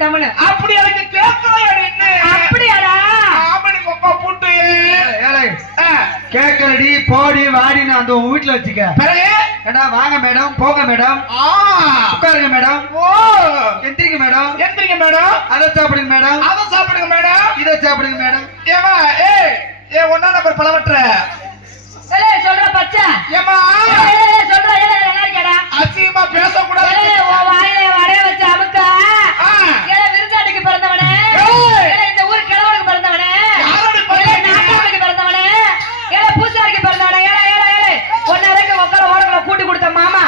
டம்முன்னு அப்படி எனக்கு கேட்கலையா என்ன அப்படியாடா? ஆமணி கொப்பா பூட்டு. கேட்கலடி போடி வாடின்னு அந்த உன் வீட்டுல வச்சுக்க. பிறகு? ஏடா வாங்க மேடம் போங்க மேடம். ஆ. உட்காருங்க மேடம். ஓ. எந்திரிங்க மேடம். எந்திரிங்க மேடம். அதை சாப்பிடுங்க மேடம். அதை சாப்பிடுங்க மேடம். இதை சாப்பிடுங்க மேடம். ஏமா ஏய் ஏ ஒன்னா நம்பர் பழவற்ற ஏய் சொல்ற பச்சை. ஏமா சொல்ற ஏய், நல்லா இருக்கேடா அசிங்கமா பேசக்கூடாது. வாயில வடைய வச்சு. ஏலே விருந்தாடிக்கு பிறந்தவனே. இந்த ஊர் கிழவனுக்கு பிறந்தவனே. ஏலே பிறந்தவனே? ஏலே பூசாரிக்கு பிறந்தவனே. ஏலே ஏலே ஏலே. ஒன்னு வரைக்கும் உட்கார ஓடக்குள்ள கூட்டி கொடுத்த மாமா.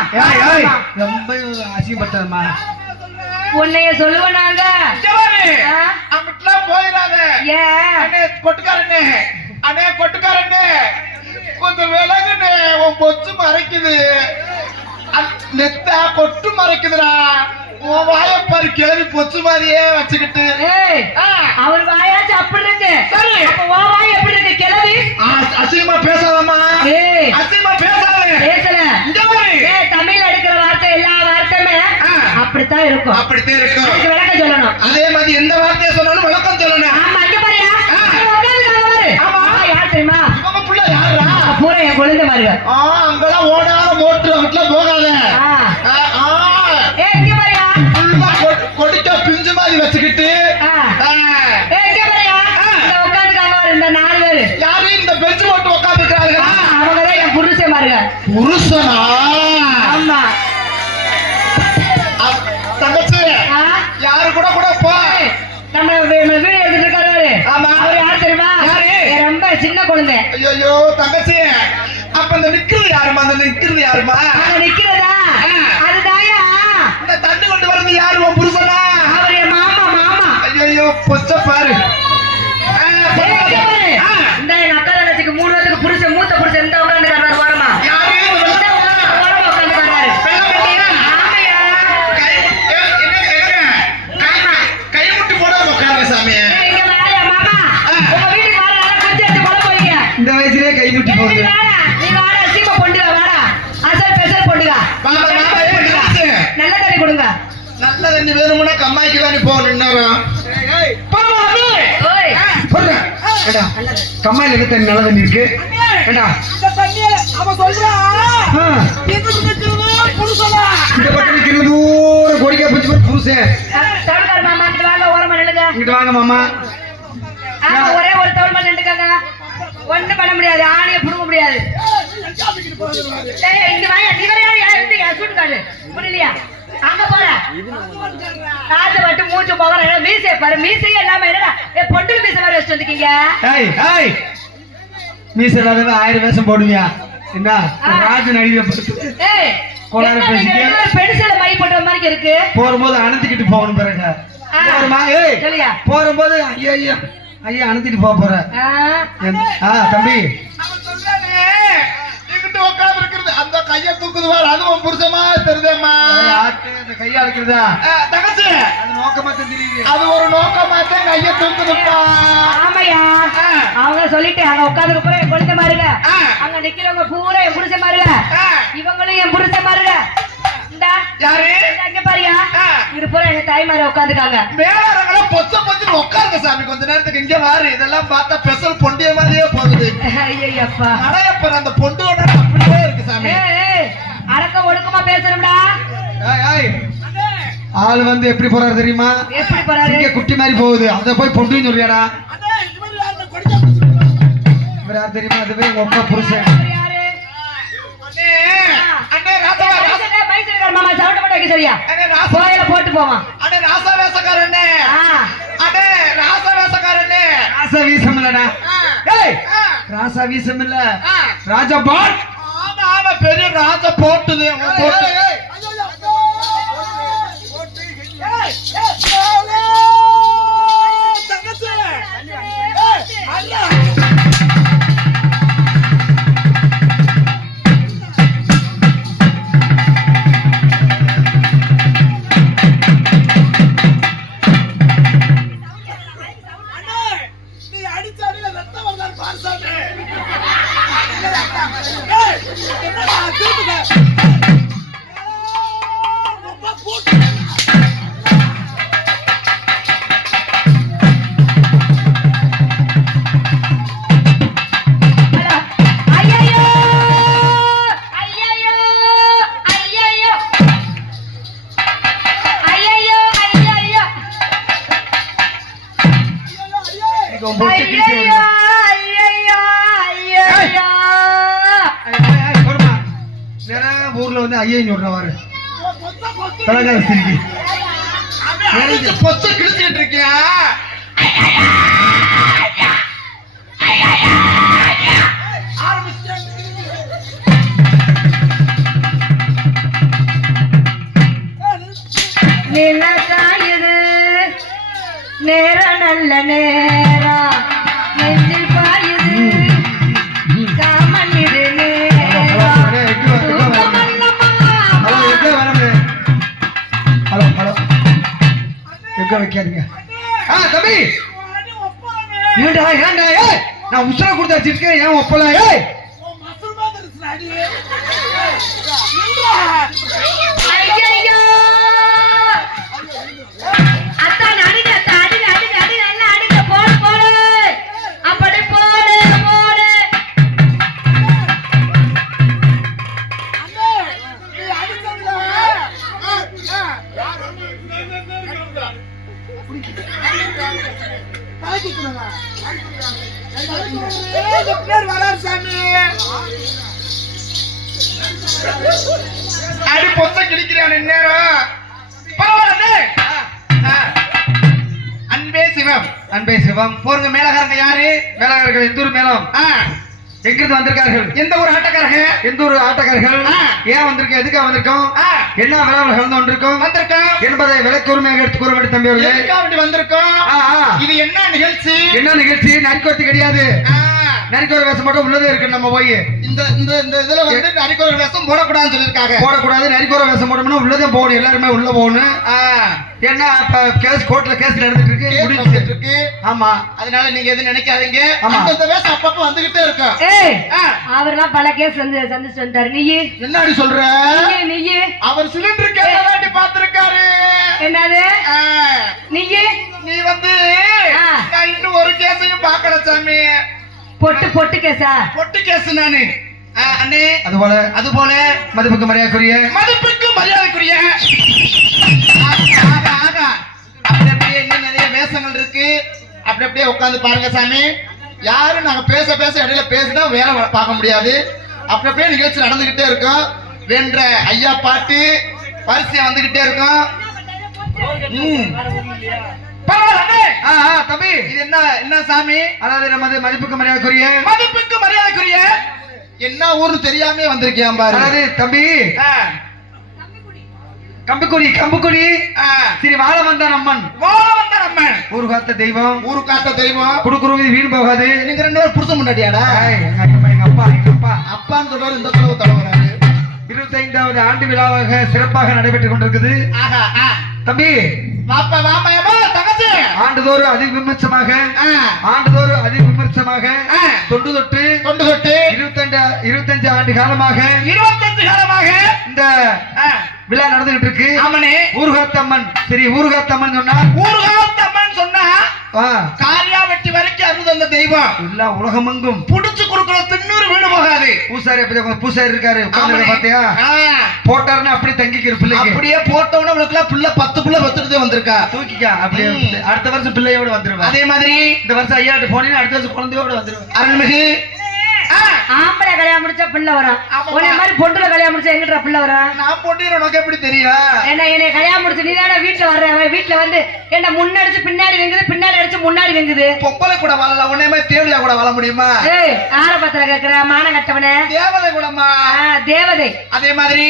ரொம்ப அசிங்கப்படுத்தாதம்மா உன்னைய சொல்லுவனாங்க? அங்கிட்டலாம் போயிடாத. அண்ணே கொட்டுக்காரண்ணே. அண்ணே கொட்டுக்காரண்ணே. கொஞ்சம் விலகுண்ணே. உன் பொச்சு மறைக்குது. நெத்தா கொட்டு மறைக்குதுடா. உன் வாயப்பாரு கிளவி பொச்சு மாதிரியே வச்சுக்கிட்டு. அவர் வாயாச்சும் அப்படி இருக்கு. சரி. அப்ப உன் வாய் எப்படி இருக்கு கிளவி அசிங்கமா பேசாதம்மா. ஏய். அசிங்கமா பேசாத. பேசல. பாரு. ஏய் தமிழ்ல எடுக்கிற வார்த்தை எல்லா வார்த்தையுமே. அப்படித்தான் இருக்கும். அப்படித்தான் இருக்கும். அதுக்கு விளக்கம் சொல்லணும். அதே மாதிரி எந்த வார்த்தையை சொன்னாலும் விளக்கம் சொல்லணும். ஆமா இங்க பாரியா. யார் தெரியுமா? புள்ள யாரா பூரா என் குழந்தை ஆ அங்கெல்லாம் ஓடாத மோட்டர் வீட்டுல போகாத. புருஷன்? ஆமா. தங்கச்சி? யாரு கூட கூட போ. நம்ம வீடு. ஆமா. அவர் யார் தெரியுமா? ரொம்ப சின்ன குழந்தை. ஐயோ தங்கச்சி. அப்ப இந்த நிக்கிறது யாருமா அந்த நிக்கிறது யாருமா அங்க நிக்கிறதா. அதுதாயா? இந்த தண்ணி கொண்டு வர்றது யாரு? உன் புருஷனா? அவர் மாமா மாமா. ஐயோ பொச்ச பாரு. ஏய், நீ வாடா நீ வாடா சீப்ப பொண்டுவா வாடா. அசல் பெசல் நிறுத்து. நல்ல தண்ணி கொடுங்க. நல்ல தண்ணி வேணும்னா கம்மாய்க்கு தான் நீ போகணும் இந்நேரம் ஓய். போடுறா. ஏடா கம்மாயில தண்ணி நல்ல தண்ணி இருக்கு? பக்கம் நிக்கிறது தூரம் கொடிக்கா பிடிச்சி புருஷன். மாமா வாங்க நில்லுங்க. இங்கிட்டு வாங்க மாமா. ஆமா, ஒரே ஒரு மட்டும் நின்றுக்காங்க. ஒண்ணும் பண்ண முடியாது. ஆணைய புடுங்க முடியாது. இங்க வாங்க யாரு யாரு சூட்டுக்காரு புரியலையா? அங்க போற. மட்டும் மூச்சு போகிற மீசை பாரு. மீசையே இல்லாம என்னடா? ஏ பொட்டு மீசை மாதிரி வச்சுட்டு ஏய் மீச இல்லாதவன் ஆயிரம் வேஷம் போடுவியா? என்ன? ராஜ நடிகை பென்சில மை போட்ட மாதிரி இருக்கு. போகும்போது அணைச்சிக்கிட்டு போகணும் பிறகு போகும்போது ஐயா ஐயா அணைச்சிட்டு போக போற. தம்பி. அந்த கையை தூக்குது பாரு. அது உன் புருஷமா தெரியுதேம்மா இந்த கையா அழைக்கிறதா? ஆ, தங்கச்சி. அது நோக்கமா தெரியுது. அது ஒரு நோக்கமா தான் கையை தூக்குதுப்பா. ஆமையா. அவங்க சொல்லிட்டு அங்க உட்கார்ந்து பூரா என் மாருங்க. ஆ. அங்க நிக்கிறவங்க பூரா என் புருஷன் மாருங்க. இவங்களும் என் புருஷன் மாருங்க. இந்தா யாரு? இங்க பாரியா. இது பூரா எங்க தாய்மாரி உட்காந்துக்காங்க. வேளாண்களை பொச்ச பொச்சு உட்காருங்க சாமி. கொஞ்ச நேரத்துக்கு இங்க வாரு. இதெல்லாம் பார்த்தா பெசல் பொண்டிய மாதிரியே போகுது. ஐயப்பா நடையப்பர் அந்த பொண்டோட அப்படியே இருக்கு சாமி. அடக்க ஒடுக்கமா ஏய். ஆள் வந்து எப்படி போறாரு தெரியுமா? எப்படி போறாரு? இங்க குட்டி மாதிரி போகுது. அத போய் பொண்டுன்னு சொல்லியாடா இவர் யார் தெரியுமா? அதுவே உங்க அக்கா புருஷன். அண்ணே அண்ணே ராசா ராசா- மைசூர்கார், மைசூர்கார் மாமா சவுண்ட் மட்டும் வைக்க சரியா கோயில போட்டு போவான் அண்ணே ராசா ஆ. அண்ணே ராசா வேஷக்காரண்ணே ராசா வீசம் இல்லடா. ஏய். ராசா வீசம் இல்ல. ராஜா பாட் ஆமா ஆமா பெரிய ராஜா போட்டுது போட்டு உன் ஊர்ல வந்து ஐயன் சொல்றவாரு. பழகாத சிரிக்கி. கிழிச்சிட்டு இருக்கியா? நிலக்காயுது நேரம் நல்ல நேரம் எங்க வைக்காதீங்க ஆ தம்பி. ஏண்டா ஏண்டா ஏய் நான் உசுர கொடுத்து வச்சிருக்கேன் ஏன் ஒப்பல? ஏய் எங்கிருந்து வந்திருக்கார்கள். எந்த ஒரு ஆட்டக்காரங்க? எந்த ஊர் ஆட்டக்காரர்கள். ஏன் வந்திருக்கோம் எதுக்காக வந்திருக்கோம். என்ன விழாவில் கலந்து கொண்டிருக்கோம்? வந்திருக்கோம். என்பதை விளக்குரிமையாக எடுத்து கூற வேண்டும் தம்பி அவர்களே வந்திருக்கோம். இது என்ன நிகழ்ச்சி? என்ன நிகழ்ச்சி? நரிக்கோர்த்தி கிடையாது. நரிக்கோர் வேஷம் மட்டும் உள்ளதே இருக்கு நம்ம போய். இந்த இந்த இந்த இதுல வந்து நரிக்கோர் வேஷம் போடக்கூடாதுன்னு சொல்லிருக்காங்க போடக்கூடாது நரிக்கோர வேஷம் போட்டோம்னா உள்ளதே போகணும் எல்லாருமே உள்ள போகணும். ஏன்னா இப்ப கேஸ் கோர்ட்ல கேஸ் நடந்துட்டு இருக்கு கேஸ் முடிஞ்சு நடந்துட்டு இருக்கு ஆமா. அதனால நீங்க எதுவும் நினைக்காதீங்க. அந்த வேஷம் அப்பப்ப வந்துகிட்டே இருக்கும். ஏய், ஆ. அவரெல்லாம் பல கேஸ் வந்து சந்திச்சு வந்துட்டாரு. நீயே? என்னடி சொல்ற? நீயே அவர் சிலிண்டர் கேட்டாண்டி பாத்திருக்காரு என்னது? ஆ. நீயே? நீ வந்து ஆ. நான் இன்னும் ஒரு கேஸையும் பார்க்கல சாமி. பொட்டு பொட்டு கேஸா பொட்டு கேஸ் நானு. ஆ, அண்ணே. அது போல அது போல மதிப்புக்கு மரியாதைக்குரிய மதிப்புக்கு மரியாதைக்குரிய வேஷங்கள் இருக்கு. அப்படி அப்படியே உட்கார்ந்து பாருங்க சாமி. யாரும் நாங்க பேச பேச இடையில பேசினா வேலை பார்க்க முடியாது. அப்படி அப்படியே நிகழ்ச்சி நடந்துகிட்டே இருக்கும். வென்ற ஐயா பாட்டு வரிசையா வந்துகிட்டே இருக்கும். தம்பி. இது என்ன என்ன சாமி? அதாவது நமது மதிப்புக்கு மரியாதைக்குரிய மதிப்புக்கு மரியாதைக்குரிய? என்ன ஊர்னு தெரியாம வந்திருக்கியான் பாரு. தம்பி கம்புக்குடி கம்புக்குடி. ஆ. சரி வாழ வந்தான் அம்மன் வாழ வந்த நம்ம ஊரு காத்த தெய்வம். ஊரு காட்ட தெய்வம். குடுக்குருவி வீண் போகாது. நீங்க ரெண்டு பேரும் புருஷன் முன்னாடியாடா எங்க அப்பா, எங்க அப்பா. அப்பான்னு சொல்றாரு இந்த தடவை தடவுறாரு இருபத்தைந்தாவது ஆண்டு விழாவாக சிறப்பாக நடைபெற்றுக் கொண்டிருக்குது. தம்பி. வாப்பா வாப்பா தங்கச்சி. ஆண்டுதோறும் அதி விமர்சமாக. ஆண்டுதோறும் அதி விமர்சமாக. தொண்டு தொட்டு தொண்டு தொட்டு. இருபத்தஞ்சு இருபத்தஞ்சு ஆண்டு காலமாக இருபத்தஞ்சு காலமாக. இந்த விழா நடந்துகிட்டு இருக்கு ஆமனே ஊர்காத்தம்மன். சரி ஊர்காத்தம்மன் சொன்னா? ஊர்காத்தம்மன் சொன்னா காரியா வெட்டி வரைக்கும் அருள் தந்த தெய்வம். எல்லா உலகமெங்கும். புடிச்சு கொடுக்குற திண்ணூறு வீடு போகாது. பூசாரி பூசாரி இருக்காரு. பாத்தியா. போட்டாருன்னா அப்படி தங்கிக்கிற பிள்ளைக்கு. அப்படியே போட்டவன உனக்குலாம் பிள்ளை பத்து பிள்ளை பத்துட்டு வந்திருக்கா. தூக்கிக்க அப்படியே. அடுத்த வருஷம் பிள்ளையோட வந்துருவேன் அதே மாதிரி இந்த வருஷம் ஐயாட்டு போனீங்கன்னா அடுத்த வருஷம் குழந்தையோட வந்துருவேன் அருள்மிகு ஆம்பளை கல்யாணம் முடிச்சா பிள்ளை வரும். உன்னை மாதிரி பொண்டுல கல்யாணம் முடிச்சா எங்கிட்ட பிள்ளை வரும்? நான் போட்டீங்க உனக்கு எப்படி தெரியும்? என்ன என்னை கல்யாணம் முடிச்சு நீ தானே வீட்டுல வர்ற? வீட்டுல வந்து என்ன முன்னடிச்சு பின்னாடி வெங்குது பின்னாடி அடிச்சு முன்னாடி வெங்குது. பொம்பளை கூட வாழலாம் உன்னை மாதிரி தேவதையா கூட வாழ முடியுமா? ஏய் ஆற பத்திர கேக்குற மான கட்டவனே. தேவதை கூடமா ஆ, தேவதை. அதே மாதிரி.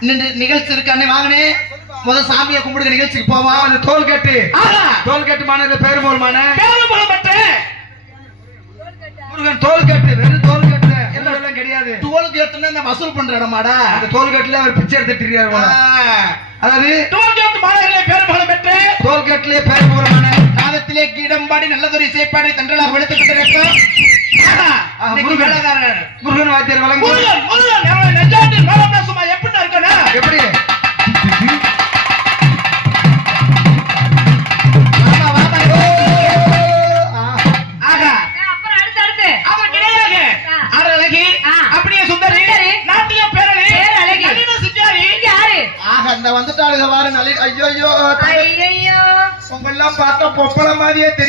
நின்று நிகழ்ச்சி இருக்கானே வாங்கினே முத சாமியை கும்பிடுங்க நிகழ்ச்சிக்கு போவோம். அந்த தோல் கட்டு. ஆஹா. தோல் கட்டு மான பேரு போல்மான பேரு புகழ்பெற்ற முருகன் தோல் கட்டு வெறும் தோல் கட்டு எல்லாம் கிடையாது. வசூல் பண்ற இடமாடா அந்த தோல் கட்டுல அவர் பிச்சை எடுத்துட்டு இருக்காரு போல. அதாவது டுவெல் கேட்டு மாணவர்களே பேரு புகழ்பெற்ற தோல் கட்டுலயே பேரு போலமான நாதத்திலே கீடம்பாடி நல்லதொரு இசைப்பாடி தண்டலாக வெளுத்துக் கொண்டிருக்கும் ஆஹா, ஆஹா, இன்னைக்கு முருகன். வாத்தியார் வழங்கும். முருகன் முருகன். எப்படி இருக்கணும்? எப்படி?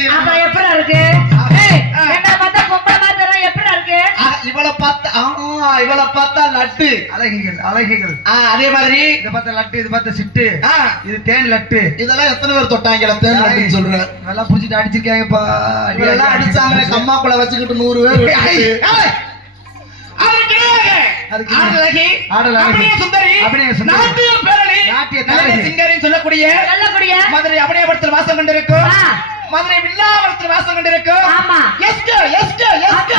அப்ப எப்படி இருக்கு? ஏய், என்ன பார்த்தா பொம்பளை மாதிரி தெரியும், எப்படி இருக்கு? இவளை பார்த்தா ஆமா இவளை பார்த்தா லட்டு. அழகிகள் அழகிகள். ஆ, அதே மாதிரி. இத பார்த்த லட்டு இது பார்த்த சிட்டு. ஆ, இது தேன் லட்டு. இதெல்லாம் எத்தனை பேர் தொட்டாங்க தேன் லட்டுன்னு சொல்ற? நல்லா புடிச்சிட்டு அடிச்சிருக்காங்கப்பா. இவரெல்லாம் அடிச்சாங்க கம்மாக்குள்ள வச்சுக்கிட்டு நூறு பேர் சொல்லக்கூடிய மதுரை வாசம் கொண்டிருக்கும். ஆ. மதுரை வில்லாவரத்தில் வாசம் கொண்டிருக்கும். ஆமா. எஸ்கே அப்ப எஸ்கே.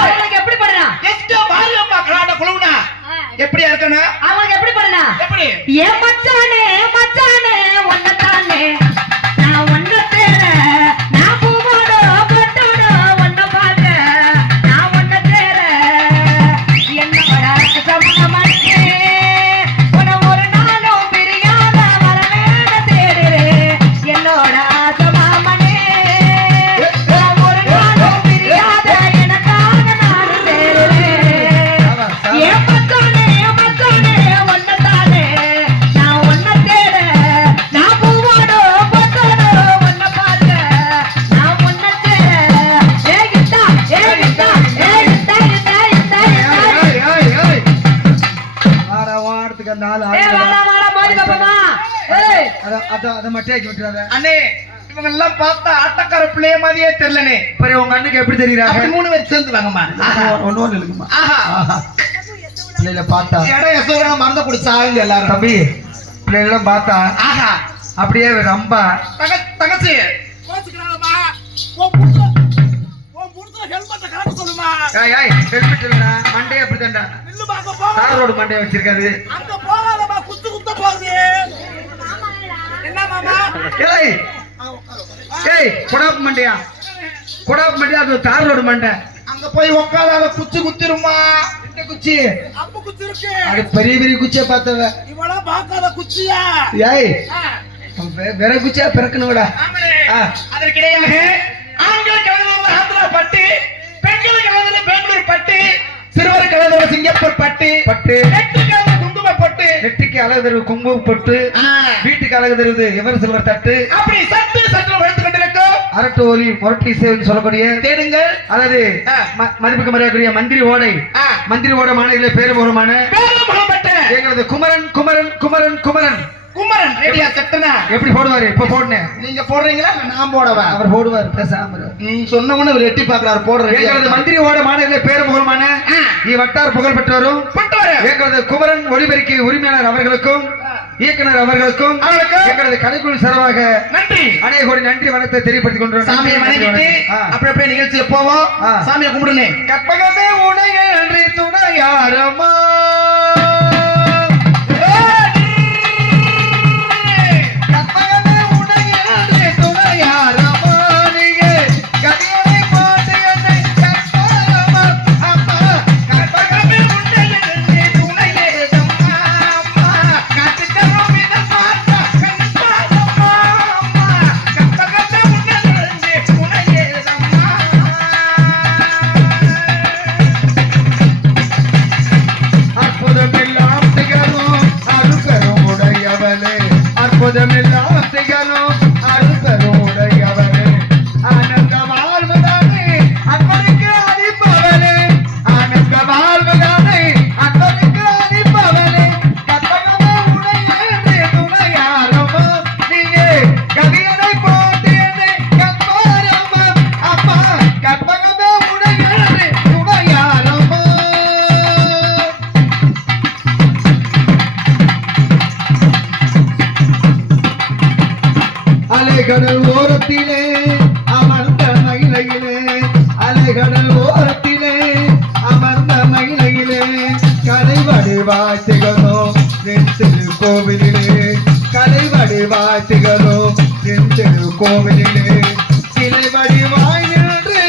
அவங்களுக்கு எப்படி பண்ணணும் எஸ்கே மாரியம்மா கலாட்ட குழுவுனா. எப்படியா இருக்கணும்? அவங்களுக்கு எப்படி பண்ணணும் எப்படி? ஏ ஆக்கி விட்டுறாத அண்ணே இவங்க எல்லாம் பார்த்தா ஆட்டக்கார பிள்ளைய மாதிரியே தெரியலனே சரி உங்க அண்ணுக்கு எப்படி தெரியுறாங்க? மூணு பேர் சேர்ந்து வாங்கம்மா. ஆஹா. ஒண்ணு இருக்குமா. பிள்ளைல பார்த்தா. இடம் யசோதரா மறந்த குடிச்சாங்க எல்லாரும். தம்பி பிள்ளைலாம் பார்த்தா ஆஹா. அப்படியே ரொம்ப தங்க தங்கச்சி. கோச்சுக்கிறாங்கம்மா. ஹெல்மெட்டை கலக்க சொல்லுமா. ஏய் ஏய் ஹெல்மெட் இல்லடா. மண்டையை அப்படி தான்டா நில்லு பார்க்க போ தார் ரோடு மண்டையை வச்சிருக்காரு. அங்க குத்து குத்த போகுது. ஏய் மண்டையா? கொடாப்பு மண்டையா? அது தார் ரோடு மண்டை. அங்க போய் உட்காராத குச்சி குத்திருமா? இந்த குச்சி? அம்பு குச்சி இருக்கு. அது பெரிய பெரிய குச்சியை பார்த்தவ. இவளா பார்க்காத குச்சியா? ஏய் வெற குச்சியா பிறக்கணும்டா. அதற்கிடையாக ஆண்கள் ஆந்திரா பட்டு பெண்கள் கலந்தது பெங்களூர் பட்டு சிறுவர் கலந்தது சிங்கப்பூர் பட்டு பட்டு. நெட்டிக்கு அழகு தருவது குங்குமம் பொட்டு. வீட்டுக்கு அழகு தருவது எவர் சில்வர் தட்டு அப்படி சத்து சற்று வளர்த்து கொண்டிருக்கும். அரட்டு ஒலி முரட்டு இசைன்னு சொல்லக்கூடிய தேடுங்கள். அதாவது மதிப்புக்கு மரியாதைக்குரிய மந்திரி ஓடை. மந்திரி ஓடை பேருபூர்வமான பேரும் முகப்பட்ட எங்களது குமரன் குமரன் குமரன் குமரன். குமரன் ரேடியா சட்டனா எப்படி போடுவாரு? இப்ப போடுனேன் நீங்க போடுறீங்களா? நான் போடவா? அவர் போடுவார் பேசாம. நீ சொன்னவன இவர் எட்டி பாக்குறாரு போடுற எங்களது மந்திரி ஓட மாநில பேருபூர்வமான ஆ. இவ்வட்டார் புகழ் பெற்றவரும் எங்களது குமரன் ஒளிபெருக்கி உரிமையாளர் அவர்களுக்கும் இயக்குனர் அவர்களுக்கும் எங்களது கலைக்குழு சார்பாக நன்றி. அநேக கோடி நன்றி வணக்கத்தை தெரியப்படுத்திக் கொண்டு சாமியை வணங்கிட்டு அப்படி அப்படியே நிகழ்ச்சியில போவோம். சாமியை கும்பிடுனே. கற்பகமே உனையன்றி துணையாரமா? கற்பகமே அலைகடல் ஓரத்திலே அமர்ந்த மயிலையிலே அலைகடல் ஓரத்திலே அமர்ந்த மயிலையிலே கலைவடி வாத்திகளோ நின்று கோவிலிலே. கலைவடி வாத்திகளோ நின்று கோவிலிலே. கிளைவடி வாய் நின்று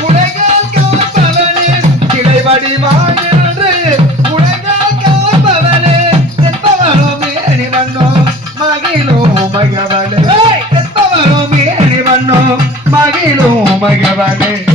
உலகால் காப்பவனே. கிளைவடி வாய் மகிழோ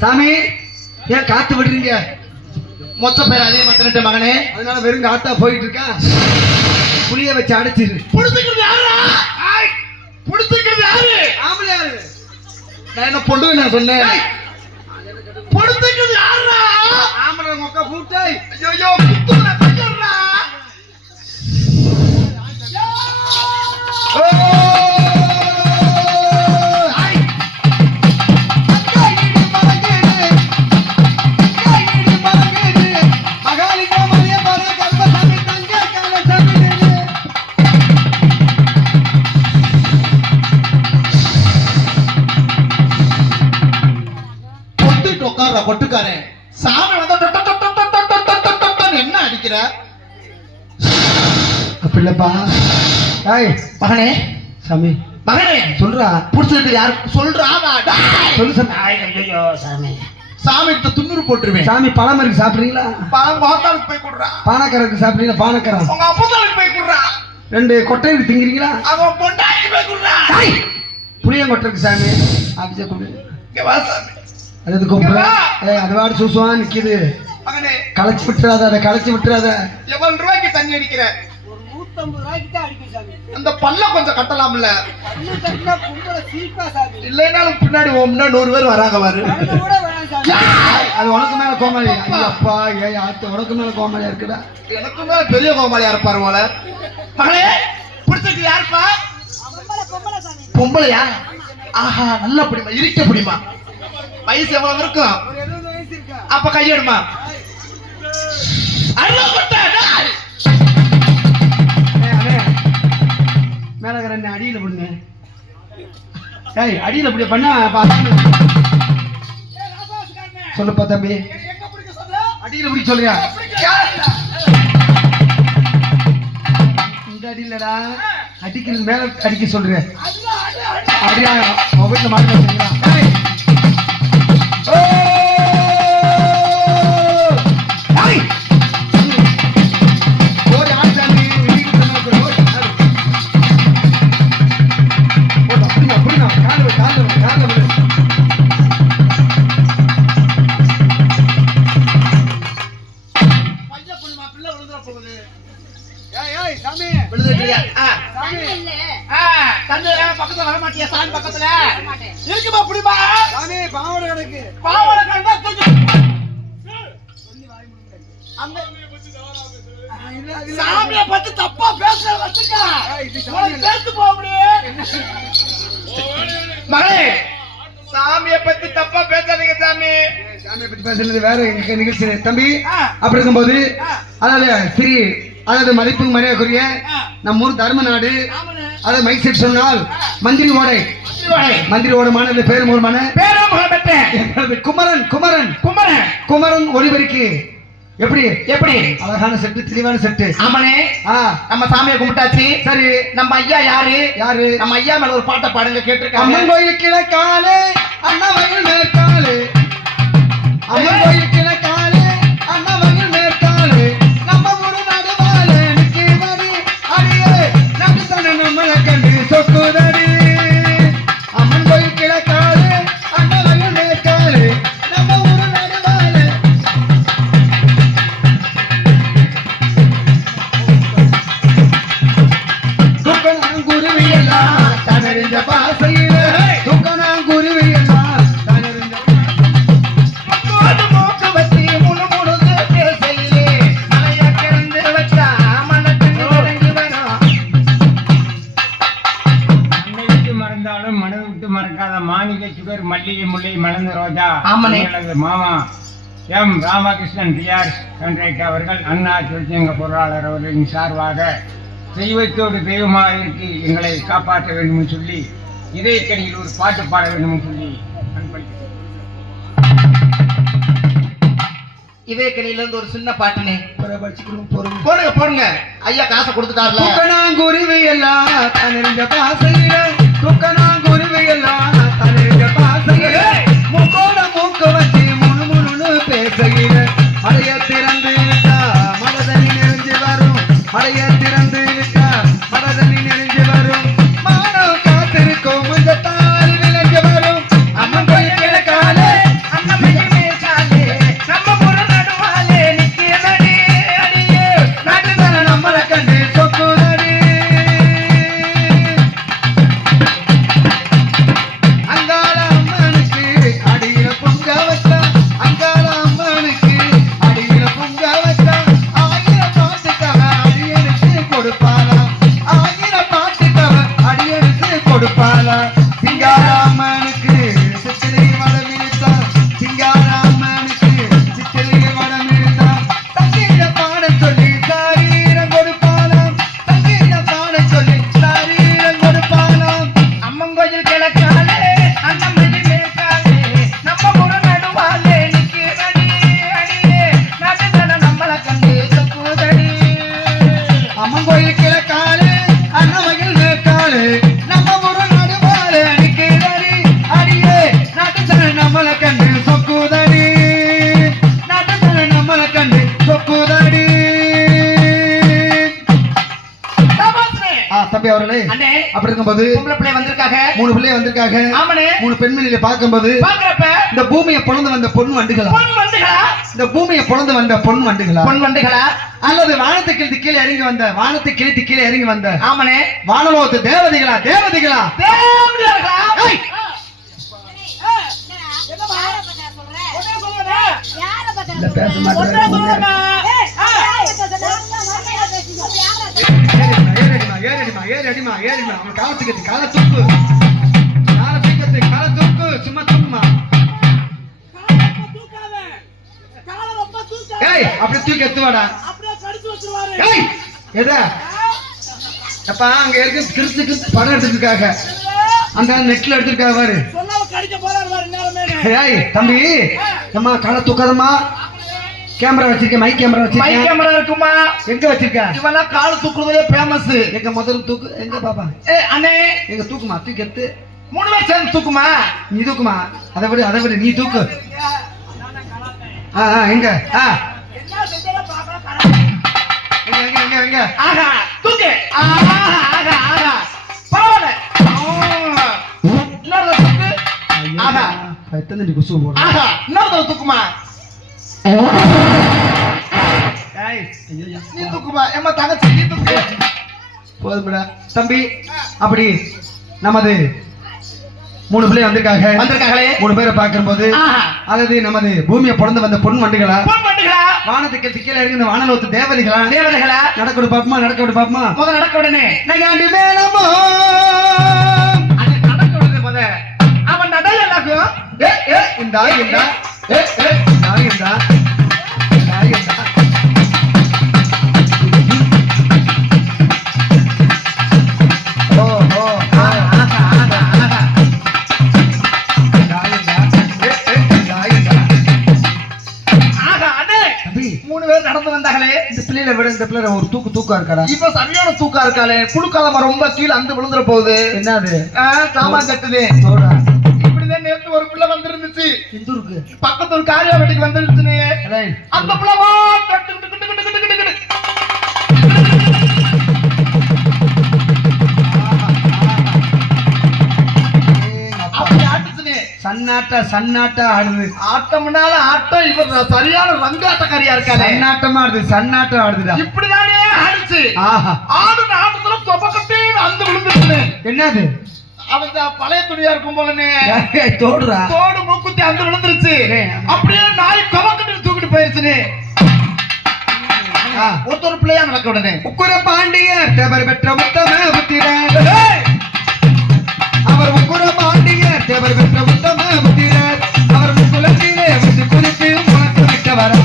சாமி ஏன் காத்து விடுறீங்க? மொச்ச பேர் அதிகமா தின்னுட்டு மகனே. அதனால வெறும் காத்தா போயிட்டு இருக்கா? புளிய வச்சு அடைச்சிரு. புடிச்சுக்கிறது யாரா புடிச்சுக்கிறது யாரு? ஆம்பளை யாரு நான் என்ன பொண்ணு நான் சொன்னேன். புடிச்சுக்கிறது யாரா ஆம்பளை மொக்க பூட்டாய் ஐயோ குத்துற கையறா உட்கார்ற பொட்டுக்காரன் சாமி என்ன அடிக்கிற? அப்படிலப்பா. ஏய் மகனே. சாமி. மகனே. சொல்றா. புடிச்சிட்டு யார் சொல்றாடா சொல்லு சாமி. ஐயோ சாமி சாமி. கிட்ட துண்ணூறு போட்டுருவேன். சாமி பழமருக்கு சாப்பிடுறீங்களா? பழம் வாத்தாளுக்கு போய் கொடுறா. பானக்கரக்கு சாப்பிடுறீங்களா? பானக்கரம். உங்க அப்பத்தாளுக்கு போய் கொடுறா. ரெண்டு கொட்டைக்கு திங்கிறீங்களா? அவன் பொட்டாளுக்கு போய் சாமி. அப்படியே கொடுங்க சாமி. அது எது கூப்பிடுற ஏய் அது வாடு சூசுவா நிக்குது. மகனே. களைச்சு விட்டுறாத அதை களைச்சு விட்டுறாத. எவ்வளவு ரூபாய்க்கு தண்ணி அடிக்கிற? அந்த பல்ல கொஞ்சம் கட்டலாம்ல. கும்பல இல்லைனாலும் பின்னாடி முன்னாடி நூறு பேர் வராங்க பாரு. அது உனக்கு மேல கோமாளி. அப்பா! ஏய் ஆத்து உனக்கு மேல கோமாளியா இருக்குடா. எனக்கு மேல பெரிய கோமாளியா இருப்பாரு போல. மகளே பிடிச்சிருக்கு யாருப்பா? பொம்பளை பொம்பளை சாமி. பொம்பளையா? ஆஹா நல்ல பிடிமா இருக்க பிடிமா. வயசு எவ்வளவு இருக்கும்? அப்ப கையிடுமா மேல ரெண்டு அடியில பண்ணு? ஏய் அடியில இப்படி பண்ண சொல்லுப்பா தம்பி. அடியில இப்படி சொல்றியா? இந்த அடியிலடா அடிக்கிறது மேல அடிக்க சொல்றேன். அப்படியா மொபைல் மாட்டி பக்கத்துல வர மாட்டியா சாமி பக்கத்துல? இருக்குமா புடிமா? சாமி பாவட கிடக்கு பாவாடை கண்டா தூக்கி அந்த சாமியை பத்தி தப்பா பேச வச்சுக்க. ஏய், இது சாமி உனக்கு இல்ல. பேசு போக மகளே சாமியை பத்தி தப்பா பேசாதீங்க சாமி. சாமியை பத்தி பேசுறது வேற எங்க நிகழ்ச்சி தம்பி. அப்படி இருக்கும்போது. அதாவது ஸ்ரீ அதாவது மதிப்பு மரியாதைக்குரிய. நம்ம ஊர் தர்ம நாடு. அதாவது மைக் செட் சொன்னால் மந்திரி ஓடை. மந்திரி ஓட. மாநில பேர் மூலமான குமரன் குமரன். குமரன். குமரன் ஒளிபெருக்கி. எப்படி? எப்படி? அழகான செட்டு தெளிவான செட்டு. ஆமாண்ணே. நம்ம சாமியை கும்பிட்டாச்சு. சரி. நம்ம ஐயா யாரு? யாரு? நம்ம ஐயா மேல ஒரு பாட்டை பாடுங்க கேட்டிருக்காங்க. அம்மன் கோயில் கிழக்காலே அண்ணா வயல் மேற்காலே அம்மன் கோயில் கிழக்காலே எங்களது மாமா எம் ராமகிருஷ்ணன் டிஆர் கண்ட்ரைக் அவர்கள் அண்ணா தொழிற்சங்க பொருளாளர் அவர்களின் சார்பாக தெய்வத்தோடு தெய்வமாக இருக்கு எங்களை காப்பாற்ற வேண்டும் சொல்லி இதயக்கணியில் ஒரு பாட்டு பாட வேண்டும் சொல்லி. இதே கணியில இருந்து ஒரு சின்ன பாட்டுனே. போடுங்க. போடுங்க ஐயா காசை கொடுத்துட்டார்ல. துக்கணாங்குருவி எல்லாம் தனறிஞ்ச பாசையில துக்கணாங்குருவி எல்லாம் தனறிஞ்ச பாசையில. மூக்கோட மூக்க வச்சு அடையின அடைய திறன் அப்படி இருக்கும்போது பொம்பளை பிள்ளை வந்திருக்காங்க. மூணு பிள்ளைய வந்திருக்காங்க. ஆமனே மூணு பெண்மணிகளை பார்க்கும்போது பாக்குறப்ப இந்த பூமியை பொழந்து வந்த பொன் வண்டுகளா? பொன் வண்டுகளா? இந்த பூமியை பொழந்து வந்த பொன் வண்டுகளா? பொன் வண்டுகளா? அல்லது வானத்தை கிழித்து கீழே இறங்கி வந்த வானத்தை கிழித்து கீழே இறங்கி வந்த ஆமனே வானலோகத்து தேவதைகளா? தேவதைகளா? இல்ல, பேச மாட்டேன். ஏறடிமா, ஏறடிமா, ஏறடிமா. அவன் காலத்து கட்டு, காலை தூக்கு. காலை தூக்கத்து, காலை தூக்கு, சும்மா தூக்குமா. காலை காலை ஏய், அப்படியே தூக்கி எத்துவாடா. ஏய், எதா? அப்பா, அங்க இருக்கு கிறிஸ்து கிறிஸ்து படம் எடுத்துருக்காங்க அந்த நெட்ல எடுத்திருக்காங்க பாரு ஏய் தம்பி அம்மா காலை தூக்காதம்மா கேமரா வச்சிருக்கேன் மைக் கேமரா மை வச்சிருக்கேன் கேமரா இருக்குமா? எங்க வச்சிருக்க? இவெல்லாம் கால் தூக்குறதுலே ஃபேமஸ் எங்க முதல்ல தூக்கு எங்க பாப்பா? ஏ அண்ணே. எங்க தூக்குமா? தூக்கி எடுத்து. மூணு பேர் சேர்ந்து தூக்குமா? நீ தூக்குமா? அதை விடு அதை விடு நீ தூக்கு. ஆ ஆ, எங்க? ஆ. எங்க எங்க எங்க ஆகா தூக்கு. ஆஹா ஆகா ஆகா. பரவாயில்ல. இன்னொரு தூக்கு. ஆகா. எத்தனை குசு போடுற ஆகா இன்னொரு தூக்குமா? தம்பி அப்படி நமது மூணு பிள்ளை வந்திருக்காங்க. வந்திருக்காங்களே. மூணு பேரை பார்க்கும்போது ஆஹா. அதாவது நமது பூமியை பிறந்து வந்த பொன் வண்டுகளா? வானத்துக்கு கீழே இறங்கி இந்த வானலோத்து தேவதைகளா? தேவதைகளா? நடக்க விடு பாப்பமா நடக்க விடு பாப்பமா. முத நடக்க உடனே. நகாண்டி மேலமோ அது நடக்க விடுது முத அவன் நடை எல்லாக்கும் ஏ ஏ இந்தா இந்தா. ஏ ஏ மூணு பேர் நடந்து வந்தாங்களே. இந்த பிள்ளையில விட இந்த ஒரு தூக்கு தூக்கா இருக்காடா? இப்ப சரியான தூக்கா இருக்காளே. குழுக்காலமா ரொம்ப கீழே அந்த விழுந்துற போகுது. என்னது? சாமான் கட்டுது. பக்கத்து ஒரு காரியா வீட்டுக்கு வந்துருச்சுன்னு ரைட் அந்த சன்னாட்டா சன்னாட்டா ஆடுது. ஆட்டம்னால ஆட்டம் இவர் சரியான ரங்காட்டக்காரியா இருக்காளே சன்னாட்டமா ஆடுது சன்னாட்டம் ஆடுதுடா. இப்படிதானே ஆடுச்சு. ஆடுன ஆட்டத்துல தொப்பக்கட்டே அந்த விழுந்துருச்சுன்னு என்னது? அவன் பழைய துணியா இருக்கும் போலன்னு ஏய், தோடுறா தோடு மூக்குத்தி அந்த விழுந்துருச்சு. அப்படியே நாய் கவக்கட்டு தூக்கிட்டு போயிருச்சுன்னு ஆ. ஒருத்தர் பிள்ளையா நடக்க உடனே உக்குர பாண்டியர் தேவர் பெற்ற முத்தம புத்திரர் அவர் உக்குர பாண்டியர் தேவர் பெற்ற உத்தம புத்திரர் அவர் முக்குலத்திலே குறித்து முழக்க விட்டவரா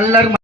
கல்லர்